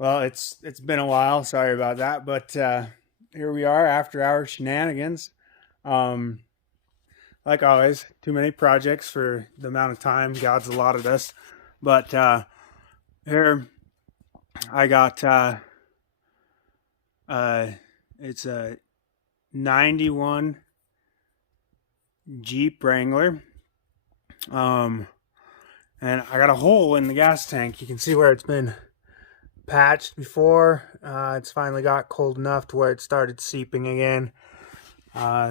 Well, it's been a while. Sorry about that, but here we are after our shenanigans. Um, like always, too many projects for the amount of time God's allotted us. But here I got uh, it's a '91 Jeep Wrangler. Um, and I got a hole in the gas tank. You can see where it's been patched before. It's finally got cold enough to where it started seeping again.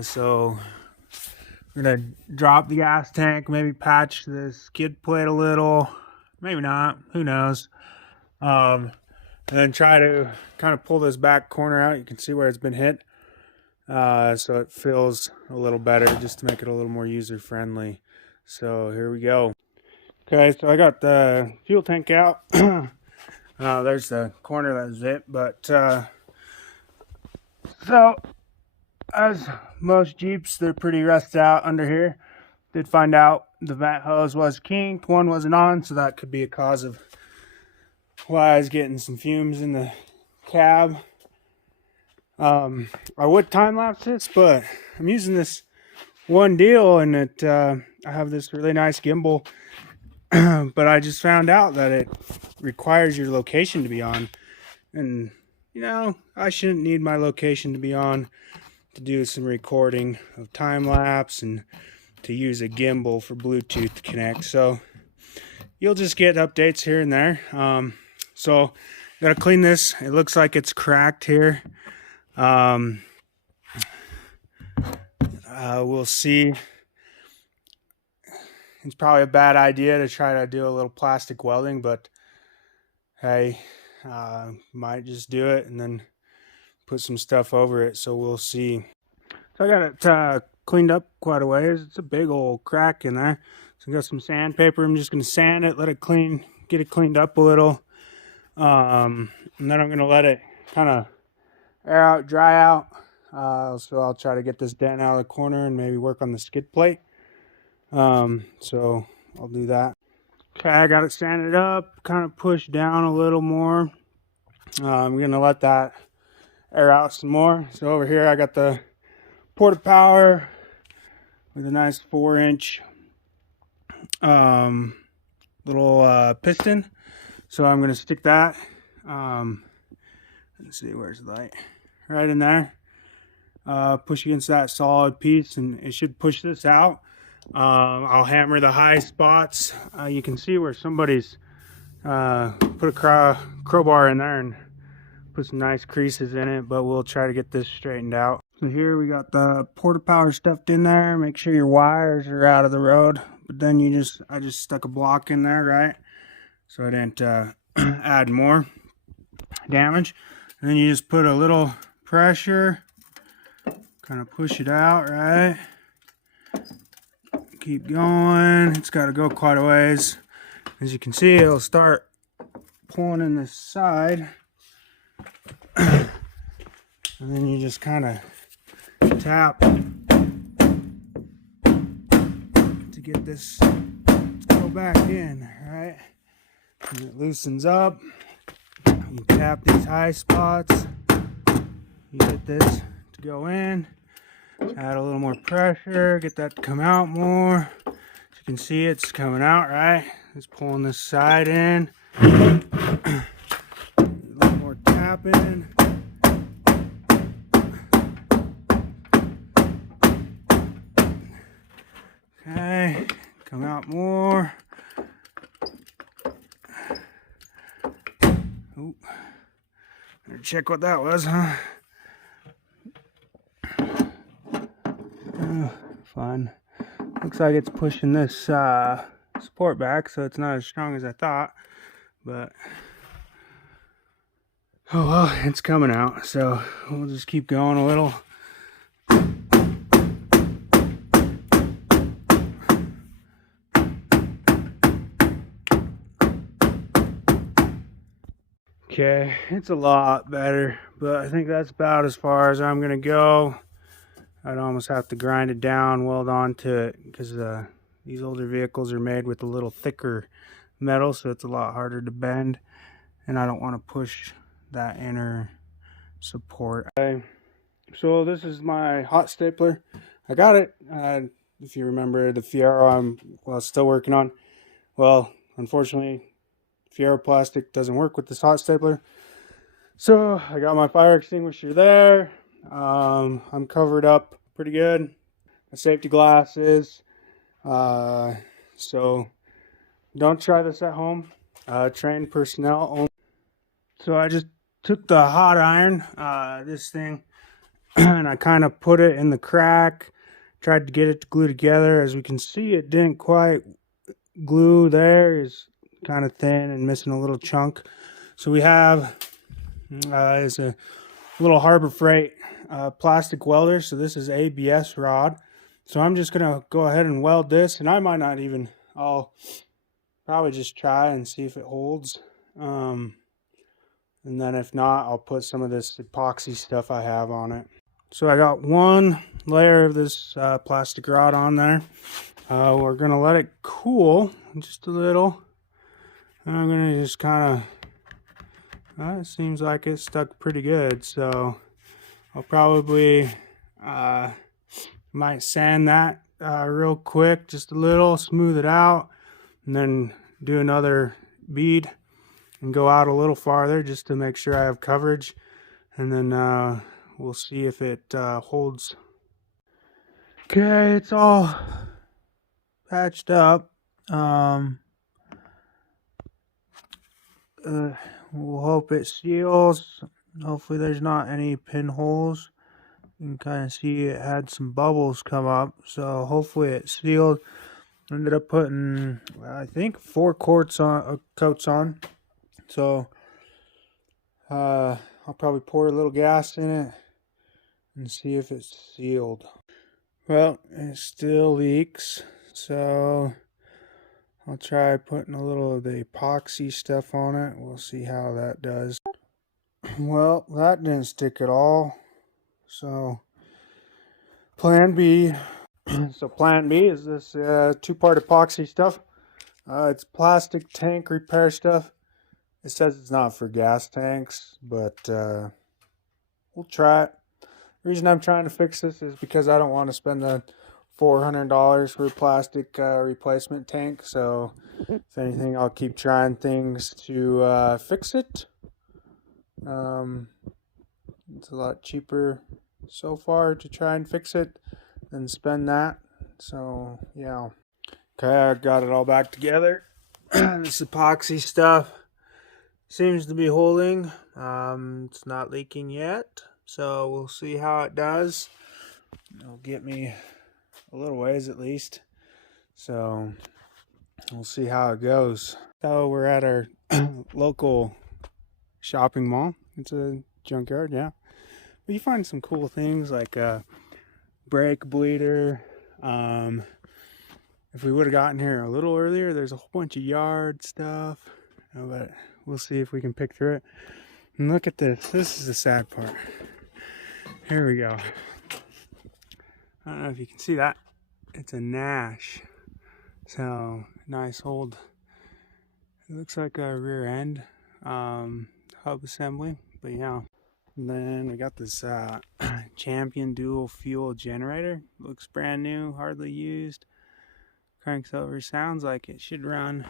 So we're gonna drop the gas tank, maybe patch the skid plate a little, maybe not, who knows. And then try to kind of pull this back corner out. You can see where it's been hit. So it feels a little better, just to make it a little more user friendly. So here we go. Okay, so I got the fuel tank out. There's the corner that's it, but so as most Jeeps, they're pretty rusted out under here. Did find out the vent hose was kinked, one wasn't on, so that could be a cause of why I was getting some fumes in the cab. I would time lapse this, but I'm using this one deal, and I have this really nice gimbal. But I just found out that it requires your location to be on, and I shouldn't need my location to be on to do some recording of time lapse and to use a gimbal for Bluetooth to connect. So you'll just get updates here and there. So gotta clean this. It looks like it's cracked here. We'll see. It's probably a bad idea to try to do a little plastic welding, but hey, might just do it and then put some stuff over it, so we'll see. So I got it cleaned up quite a ways. It's a big old crack in there. So I got some sandpaper. I'm just going to sand it, let it clean, get it cleaned up a little. And then I'm going to let it kind of air out, dry out. So I'll try to get this dent out of the corner and maybe work on the skid plate. So I'll do that. Okay, I got it sanded up, kind of pushed down a little more. I'm going to let that air out some more. So over here I got the Porta Power with a nice 4-inch little piston. So I'm going to stick that, let's see, where's the light? Right in there. Push against that solid piece and it should push this out. I'll hammer the high spots. You can see where somebody's put a crowbar in there and put some nice creases in it, but we'll try to get this straightened out. So here we got the Porta Power stuffed in there. Make sure your wires are out of the road, but then I just stuck a block in there, right? So I didn't add more damage. And then you just put a little pressure, kind of push it out, right? Keep going. It's got to go quite a ways. As you can see, it'll start pulling in this side. And then you just kind of tap to get this to go back in, right? And it loosens up. You tap these high spots. You get this to go in. Add a little more pressure, get that to come out more. As you can see, it's coming out, right? It's pulling this side in. A little more tapping. Okay, come out more. Oop. Better check what that was, huh? Fun. Looks like it's pushing this support back, so it's not as strong as I thought, but oh well, it's coming out, so we'll just keep going a little. Okay, it's a lot better, but I think that's about as far as I'm gonna go. I'd almost have to grind it down, weld onto it, because these older vehicles are made with a little thicker metal, so it's a lot harder to bend. and I don't want to push that inner support. Okay, so this is my hot stapler. I got it, if you remember, the Fierro I'm still working on. Well, unfortunately, Fierro plastic doesn't work with this hot stapler. So I got my fire extinguisher there. I'm covered up pretty good. My safety glasses. So don't try this at home. Trained personnel only. So I just took the hot iron, this thing, and I kind of put it in the crack. Tried to get it to glue together. As we can see, it didn't quite glue there. It's kind of thin and missing a little chunk. So we have is a little Harbor Freight plastic welder. So this is ABS rod. So I'm just gonna go ahead and weld this, and I might not even. I'll probably just try and see if it holds. And then if not, I'll put some of this epoxy stuff I have on it. So I got one layer of this plastic rod on there. We're gonna let it cool just a little. And I'm gonna just kind of, it seems like it stuck pretty good. So I'll probably might sand that real quick, just a little, smooth it out, and then do another bead and go out a little farther just to make sure I have coverage. And then we'll see if it holds. Okay, it's all patched up. We'll hope it seals. Hopefully there's not any pinholes. You can kind of see it had some bubbles come up, so hopefully it sealed. Ended up putting, I think, 4 coats on. So I'll probably pour a little gas in it and see if it's sealed. Well, it still leaks, so I'll try putting a little of the epoxy stuff on it. We'll see how that does. Well, that didn't stick at all. So plan B. So plan B is this 2-part epoxy stuff. It's plastic tank repair stuff. It says it's not for gas tanks, but we'll try it. The reason I'm trying to fix this is because I don't want to spend the $400 for a plastic replacement tank. So if anything, I'll keep trying things to fix it. It's a lot cheaper so far to try and fix it than spend that. So yeah. Okay, I got it all back together. This epoxy stuff seems to be holding. It's not leaking yet, so we'll see how it does. It'll get me a little ways at least, so we'll see how it goes. So we're at our local shopping mall. It's a junkyard, yeah, but you find some cool things like a brake bleeder. If we would have gotten here a little earlier, there's a whole bunch of yard stuff, but we'll see if we can pick through it. And look at this. This is the sad part. Here we go. I don't know if you can see that. It's a Nash. So nice old. It looks like a rear end hub assembly, but yeah. And then we got this Champion dual fuel generator. Looks brand new, hardly used. Cranks over, sounds like it should run.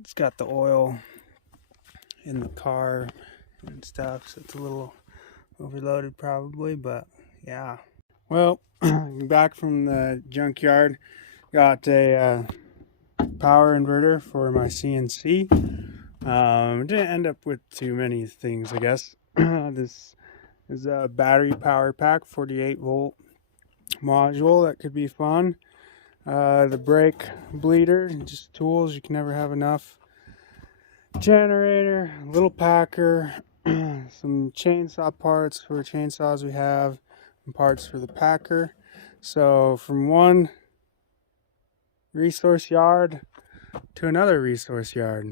It's got the oil in the car and stuff, so it's a little overloaded probably, but yeah. Well, back from the junkyard, got a power inverter for my CNC. Didn't end up with too many things, I guess. This is a battery power pack, 48 volt module. That could be fun. The brake bleeder, just tools, you can never have enough. Generator, little packer, some chainsaw parts for chainsaws we have, and parts for the packer. So from one resource yard to another resource yard.